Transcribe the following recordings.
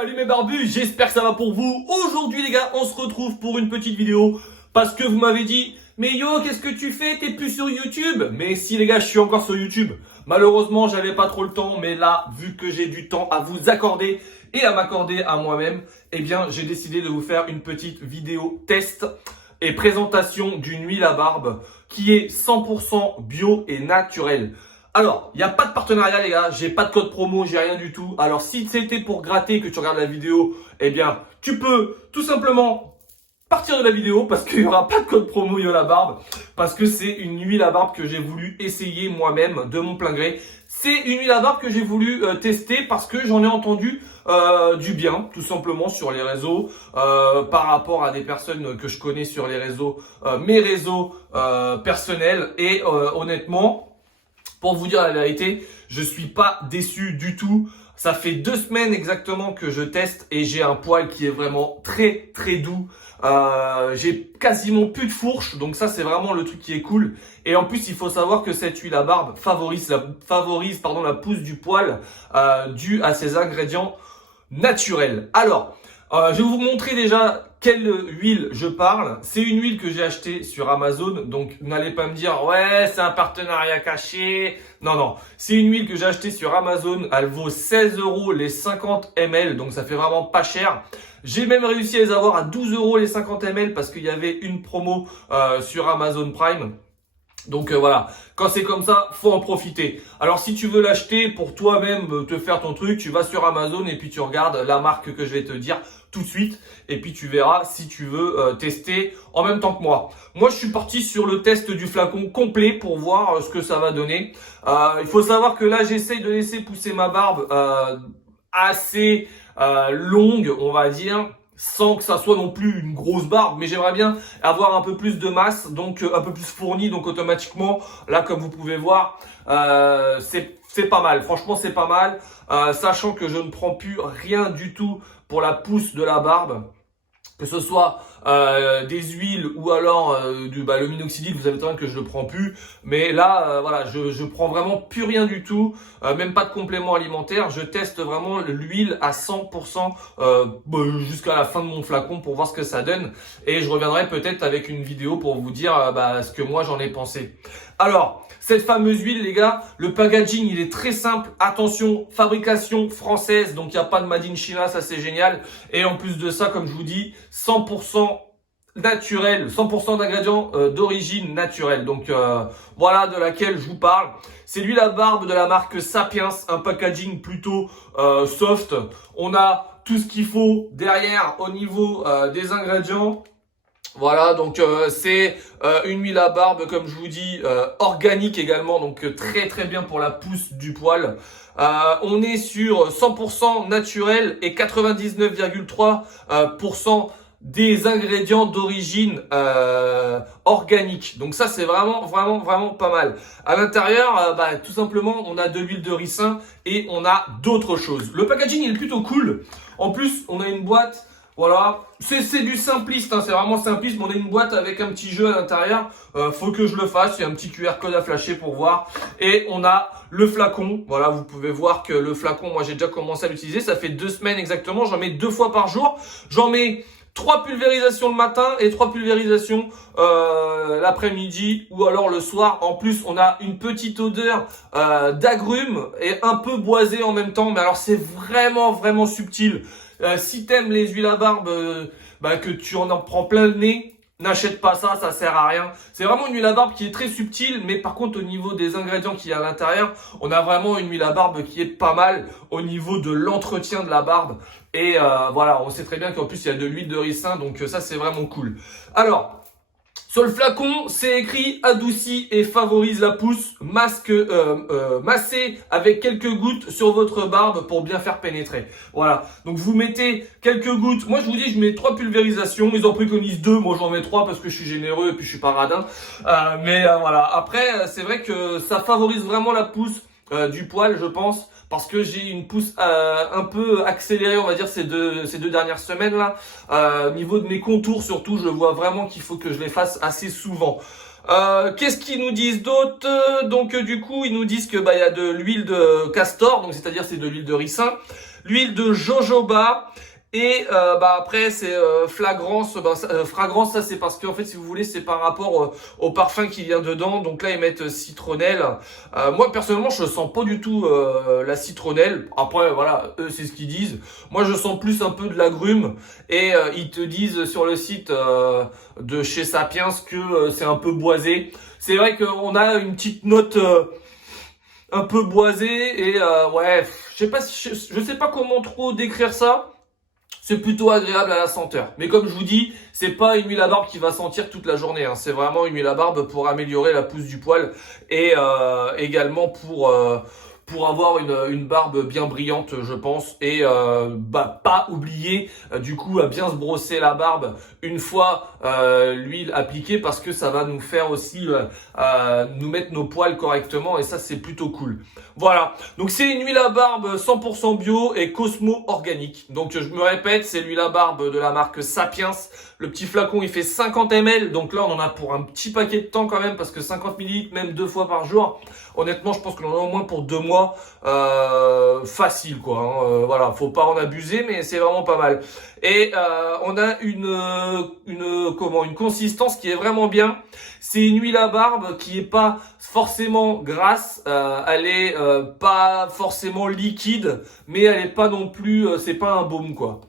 Salut mes barbus, j'espère que ça va pour vous. Aujourd'hui les gars, on se retrouve pour une petite vidéo parce que vous m'avez dit mais yo, qu'est-ce que tu fais? T'es plus sur YouTube? Mais si les gars, je suis encore sur YouTube. Malheureusement, j'avais pas trop le temps, mais là, vu que j'ai du temps à vous accorder et à m'accorder à moi-même, eh bien, j'ai décidé de vous faire une petite vidéo test et présentation d'une huile à barbe qui est 100% bio et naturelle. Alors, il n'y a pas de partenariat les gars, j'ai pas de code promo, j'ai rien du tout. Alors si c'était pour gratter que tu regardes la vidéo, eh bien tu peux tout simplement partir de la vidéo parce qu'il n'y aura pas de code promo huile à barbe. Parce que c'est une huile à barbe que j'ai voulu essayer moi-même de mon plein gré. C'est une huile à barbe que j'ai voulu tester parce que j'en ai entendu du bien, tout simplement sur les réseaux, par rapport à des personnes que je connais sur les réseaux, mes réseaux personnels. Et honnêtement, pour vous dire la vérité, je suis pas déçu du tout. Ça fait 2 semaines exactement que je teste et j'ai un poil qui est vraiment très très doux. J'ai quasiment plus de fourche, donc ça c'est vraiment le truc qui est cool. Et en plus il faut savoir que cette huile à barbe favorise la pousse du poil due à ses ingrédients naturels. Alors, je vais vous montrer déjà quelle huile je parle. C'est une huile que j'ai achetée sur Amazon. Donc, n'allez pas me dire, ouais, c'est un partenariat caché. Non, non. C'est une huile que j'ai achetée sur Amazon. Elle vaut 16 € les 50 ml. Donc, ça fait vraiment pas cher. J'ai même réussi à les avoir à 12 € les 50 ml parce qu'il y avait une promo sur Amazon Prime. Donc voilà, quand c'est comme ça, faut en profiter. Alors si tu veux l'acheter pour toi-même, te faire ton truc, tu vas sur Amazon et puis tu regardes la marque que je vais te dire tout de suite. Et puis tu verras si tu veux tester en même temps que moi. Moi je suis parti sur le test du flacon complet pour voir ce que ça va donner. Il faut savoir que là j'essaye de laisser pousser ma barbe assez longue, on va dire, sans que ça soit non plus une grosse barbe, mais j'aimerais bien avoir un peu plus de masse, donc un peu plus fourni, donc automatiquement, là comme vous pouvez voir, c'est pas mal, franchement c'est pas mal, sachant que je ne prends plus rien du tout pour la pousse de la barbe, que ce soit des huiles ou alors le minoxidil, vous savez très bien que je le prends plus, mais là voilà, je prends vraiment plus rien du tout, même pas de complément alimentaire. Je teste vraiment l'huile à 100% jusqu'à la fin de mon flacon pour voir ce que ça donne, et je reviendrai peut-être avec une vidéo pour vous dire ce que moi j'en ai pensé. Alors, cette fameuse huile les gars, le packaging il est très simple, attention, fabrication française, donc il n'y a pas de Made in China, ça c'est génial, et en plus de ça, comme je vous dis, 100% naturel, 100% d'ingrédients d'origine naturelle, donc voilà de laquelle je vous parle. C'est l'huile à barbe de la marque Sapiens, un packaging plutôt soft, on a tout ce qu'il faut derrière au niveau des ingrédients. Voilà, donc c'est une huile à barbe, comme je vous dis, organique également, donc très très bien pour la pousse du poil. On est sur 100% naturel et 99,3% des ingrédients d'origine organique. Donc ça c'est vraiment pas mal. À l'intérieur, tout simplement, on a de l'huile de ricin et on a d'autres choses. Le packaging il est plutôt cool. En plus, on a une boîte. Voilà, c'est du simpliste, hein, c'est vraiment simpliste, mais on a une boîte avec un petit jeu à l'intérieur, faut que je le fasse, il y a un petit QR code à flasher pour voir, et on a le flacon, voilà, vous pouvez voir que le flacon, moi j'ai déjà commencé à l'utiliser, ça fait 2 semaines exactement, j'en mets 2 fois par jour, j'en mets 3 pulvérisations le matin et 3 pulvérisations l'après-midi ou alors le soir. En plus, on a une petite odeur d'agrumes et un peu boisé en même temps, mais alors c'est vraiment subtil. Si t'aimes les huiles à barbe, que tu en prends plein le nez, n'achète pas ça, ça sert à rien. C'est vraiment une huile à barbe qui est très subtile, mais par contre au niveau des ingrédients qu'il y a à l'intérieur, on a vraiment une huile à barbe qui est pas mal au niveau de l'entretien de la barbe. Et voilà, on sait très bien qu'en plus il y a de l'huile de ricin, donc ça c'est vraiment cool. Alors, sur le flacon, c'est écrit adouci et favorise la pousse, massé avec quelques gouttes sur votre barbe pour bien faire pénétrer. Voilà, donc vous mettez quelques gouttes. Moi je vous dis, je mets 3 pulvérisations, ils en préconisent 2, moi j'en mets 3 parce que je suis généreux et puis je suis pas radin. Voilà, après c'est vrai que ça favorise vraiment la pousse du poil, je pense. Parce que j'ai une pousse un peu accélérée, on va dire, ces deux dernières semaines là. Au niveau de mes contours surtout, je vois vraiment qu'il faut que je les fasse assez souvent. Qu'est-ce qu'ils nous disent d'autre? Donc du coup, ils nous disent que il y a de l'huile de castor, donc c'est-à-dire c'est de l'huile de ricin. l'huile de jojoba. Et après c'est fragrance, fragrance, ça c'est parce que en fait si vous voulez c'est par rapport au parfum qui vient dedans. Donc là ils mettent citronnelle. Moi personnellement je sens pas du tout la citronnelle. Après voilà, eux c'est ce qu'ils disent. Moi je sens plus un peu de l'agrume. Et ils te disent sur le site de chez Sapiens que c'est un peu boisé. C'est vrai qu'on a une petite note un peu boisée. Et ouais, je sais pas comment trop décrire ça. C'est plutôt agréable à la senteur. Mais comme je vous dis, c'est pas une huile à barbe qui va sentir toute la journée. Hein. C'est vraiment une huile à barbe pour améliorer la pousse du poil et également pour avoir une barbe bien brillante, je pense. Et pas oublier du coup à bien se brosser la barbe une fois l'huile appliquée parce que ça va nous faire aussi nous mettre nos poils correctement et ça c'est plutôt cool. Voilà, donc c'est une huile à barbe 100% bio et Cosmo organique. Donc je me répète, c'est l'huile à barbe de la marque Sapiens. Le petit flacon il fait 50 ml, donc là on en a pour un petit paquet de temps quand même parce que 50 ml même 2 fois par jour. Honnêtement je pense qu'on en a au moins pour 2 mois facile quoi. Hein. Voilà, faut pas en abuser mais c'est vraiment pas mal. Et on a une consistance qui est vraiment bien. C'est une huile à barbe qui est pas forcément grasse, elle est pas forcément liquide, mais elle est pas non plus, c'est pas un baume quoi.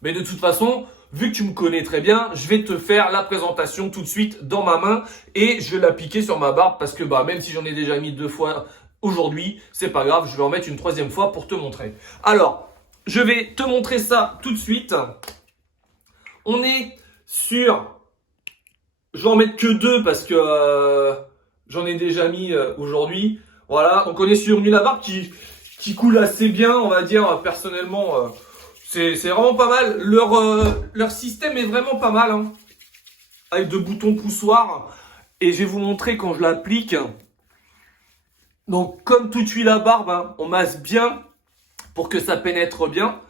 Mais de toute façon, vu que tu me connais très bien, je vais te faire la présentation tout de suite dans ma main et je vais l'appliquer sur ma barbe parce que même si j'en ai déjà mis 2 fois aujourd'hui, c'est pas grave, je vais en mettre une 3e fois pour te montrer. Alors, je vais te montrer ça tout de suite. On est sur... Je vais en mettre que 2 parce que j'en ai déjà mis aujourd'hui. Voilà, donc on est sur une huile à barbe qui coule assez bien, on va dire, personnellement. C'est vraiment pas mal. Leur système est vraiment pas mal. Hein, avec 2 boutons poussoirs. Et je vais vous montrer quand je l'applique. Donc comme toute huile à barbe, hein, on masse bien pour que ça pénètre bien.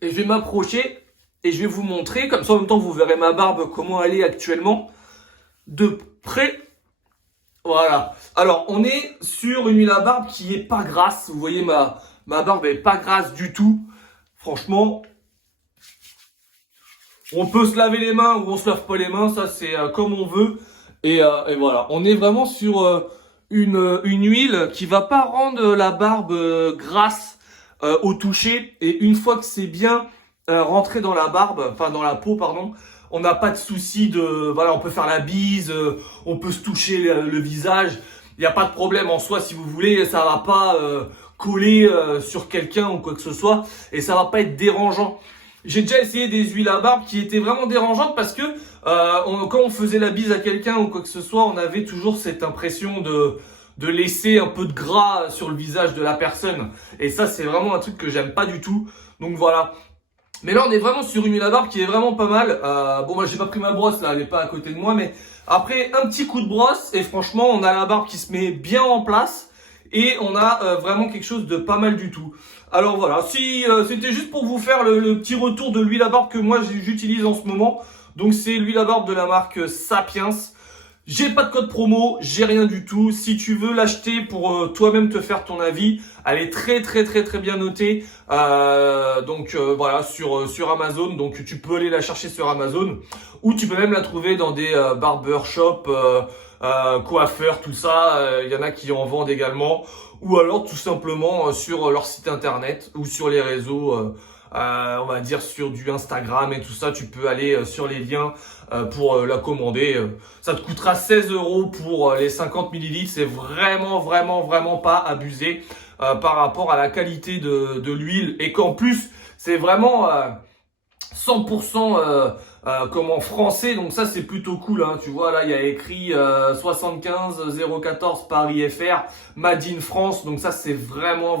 Et je vais m'approcher et je vais vous montrer, comme ça en même temps vous verrez ma barbe, comment elle est actuellement, de près. Voilà. Alors on est sur une huile à barbe qui est pas grasse. Vous voyez ma barbe est pas grasse du tout. Franchement, on peut se laver les mains ou on se lave pas les mains, ça c'est comme on veut. Et voilà, on est vraiment sur une huile qui va pas rendre la barbe grasse au toucher. Et une fois que c'est bien rentré dans la barbe, enfin dans la peau, pardon, on n'a pas de souci de... Voilà, on peut faire la bise, on peut se toucher le visage. Il n'y a pas de problème en soi si vous voulez, ça va pas coller sur quelqu'un ou quoi que ce soit. Et ça va pas être dérangeant. J'ai déjà essayé des huiles à barbe qui étaient vraiment dérangeantes parce que quand on faisait la bise à quelqu'un ou quoi que ce soit, on avait toujours cette impression de laisser un peu de gras sur le visage de la personne. Et ça, c'est vraiment un truc que j'aime pas du tout. Donc voilà. Mais là, on est vraiment sur une huile à barbe qui est vraiment pas mal. Bon, moi, j'ai pas pris ma brosse là, elle est pas à côté de moi. Mais après, un petit coup de brosse et franchement, on a la barbe qui se met bien en place. Et on a vraiment quelque chose de pas mal du tout. Alors voilà, si c'était juste pour vous faire le petit retour de l'huile à barbe que moi j'utilise en ce moment. Donc c'est l'huile à barbe de la marque Sapiens. J'ai pas de code promo, j'ai rien du tout. Si tu veux l'acheter pour toi-même te faire ton avis, elle est très bien notée. Voilà, sur Amazon. Donc tu peux aller la chercher sur Amazon. Ou tu peux même la trouver dans des barbershops, coiffeurs, tout ça. Il y en a qui en vendent également. Ou alors tout simplement sur leur site internet ou sur les réseaux, on va dire sur du Instagram et tout ça. Tu peux aller sur les liens pour la commander. Ça te coûtera 16 € pour les 50 ml. C'est vraiment pas abusé par rapport à la qualité de l'huile. Et qu'en plus, c'est vraiment 100% comme en français, donc ça c'est plutôt cool, hein. Tu vois là il y a écrit 75 014 Paris FR Made in France, donc ça c'est vraiment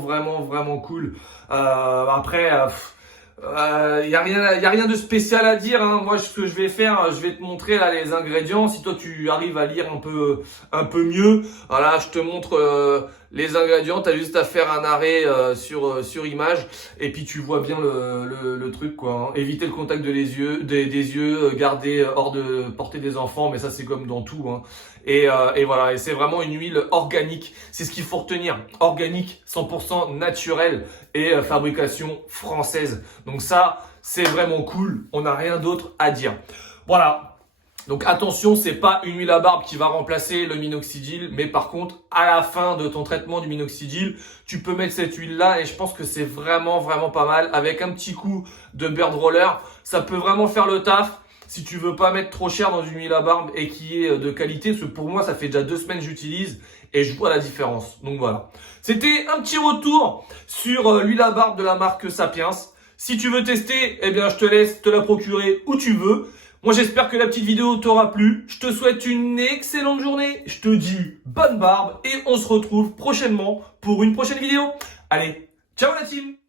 cool. Après y a rien de spécial à dire, hein. Moi ce que je vais faire, je vais te montrer là les ingrédients. Si toi tu arrives à lire un peu mieux, voilà, je te montre les ingrédients, tu as juste à faire un arrêt sur image et puis tu vois bien le truc quoi. Hein. Éviter le contact des yeux, garder hors de portée des enfants, mais ça c'est comme dans tout. Hein. Et voilà, et c'est vraiment une huile organique, c'est ce qu'il faut retenir. Organique, 100% naturel et fabrication française. Donc ça, c'est vraiment cool, on n'a rien d'autre à dire. Voilà. Donc attention, c'est pas une huile à barbe qui va remplacer le minoxidil, mais par contre, à la fin de ton traitement du minoxidil, tu peux mettre cette huile-là et je pense que c'est vraiment pas mal. Avec un petit coup de Bird Roller, ça peut vraiment faire le taf. Si tu veux pas mettre trop cher dans une huile à barbe et qui est de qualité, parce que pour moi, ça fait déjà 2 semaines que j'utilise et je vois la différence. Donc voilà. C'était un petit retour sur l'huile à barbe de la marque Sapiens. Si tu veux tester, eh bien, je te laisse te la procurer où tu veux. Moi, j'espère que la petite vidéo t'aura plu. Je te souhaite une excellente journée. Je te dis bonne barbe et on se retrouve prochainement pour une prochaine vidéo. Allez, ciao la team!